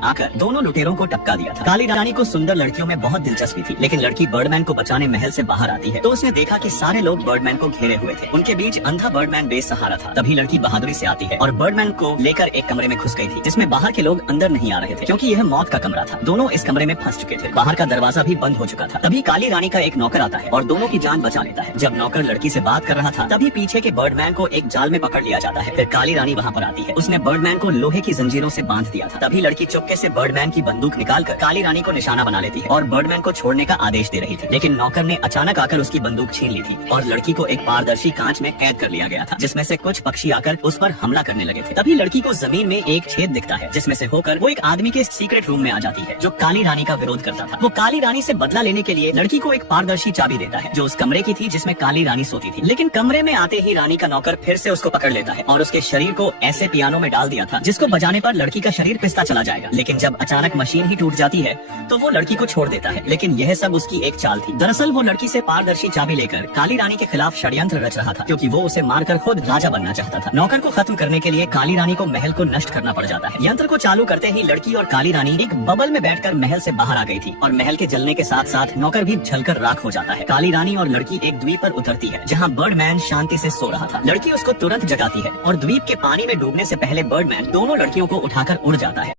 आकर दोनों लुटेरों को टपका दिया था। काली रानी को सुंदर लड़कियों में बहुत दिलचस्पी थी, लेकिन लड़की बर्डमैन को बचाने महल से बाहर आती है तो उसने देखा कि सारे लोग बर्डमैन को घेरे हुए थे। उनके बीच अंधा बर्डमैन बेसहारा था। तभी लड़की बहादुरी से आती है और बर्डमैन को लेकर एक कमरे में घुस गई थी, जिसमें बाहर के लोग अंदर नहीं आ रहे थे क्योंकि यह मौत का कमरा था। दोनों इस कमरे में फंस चुके थे। बाहर का दरवाजा भी बंद हो चुका था। तभी काली रानी का एक नौकर आता है और दोनों की जान बचा लेता है। जब नौकर लड़की से बात कर रहा था तभी पीछे के बर्डमैन को एक जाल में पकड़ लिया जाता है। फिर काली रानी वहाँ पर आती है। उसने बर्डमैन को लोहे की जंजीरों से बांध दिया था। तभी लड़की चुपके से बर्डमैन की बंदूक निकालकर काली रानी को निशाना बना लेती है और बर्डमैन को छोड़ने का आदेश दे रही थी, लेकिन नौकर ने अचानक आकर उसकी बंदूक छीन ली थी और लड़की को एक पारदर्शी कांच में कैद कर लिया गया था, जिसमें से कुछ पक्षी आकर उस पर हमला करने लगे थे। तभी लड़की को जमीन में एक छेद दिखता है, जिसमें से होकर वो एक आदमी के सीक्रेट रूम में आ जाती है जो काली रानी का विरोध करता था। वो काली रानी से बदला लेने के लिए लड़की को एक पारदर्शी चाबी देता है जो उस कमरे की थी जिसमें काली रानी सोती थी। लेकिन कमरे में आते ही रानी का नौकर फिर से उसको पकड़ लेता है और उसके शरीर को ऐसे पियानो में डाल दिया था जिसको बजाने पर लड़की का शरीर पिसता चला जाएगा। लेकिन जब अचानक मशीन ही टूट जाती है तो वो लड़की को छोड़ देता है। लेकिन यह सब उसकी एक चाल थी। दरअसल वो लड़की से पारदर्शी चाबी लेकर काली रानी के खिलाफ षड्यंत्र रच रहा था, क्योंकि वो उसे मारकर खुद राजा बनना चाहता था। नौकर को खत्म करने के लिए काली रानी को महल को नष्ट करना पड़ जाता है। यंत्र को चालू करते ही लड़की और काली रानी एक बबल में बैठकर महल से बाहर आ गई थी और महल के जलने के साथ साथ नौकर भी जलकर राख हो जाता है। काली रानी और लड़की एक द्वीप पर उतरती है जहाँ बर्डमैन शांति से सो रहा था। लड़की उसको तुरंत जगाती है और द्वीप के पानी में डूबने से पहले बर्डमैन दोनों लड़कियों को उठाकर उड़ जाता है।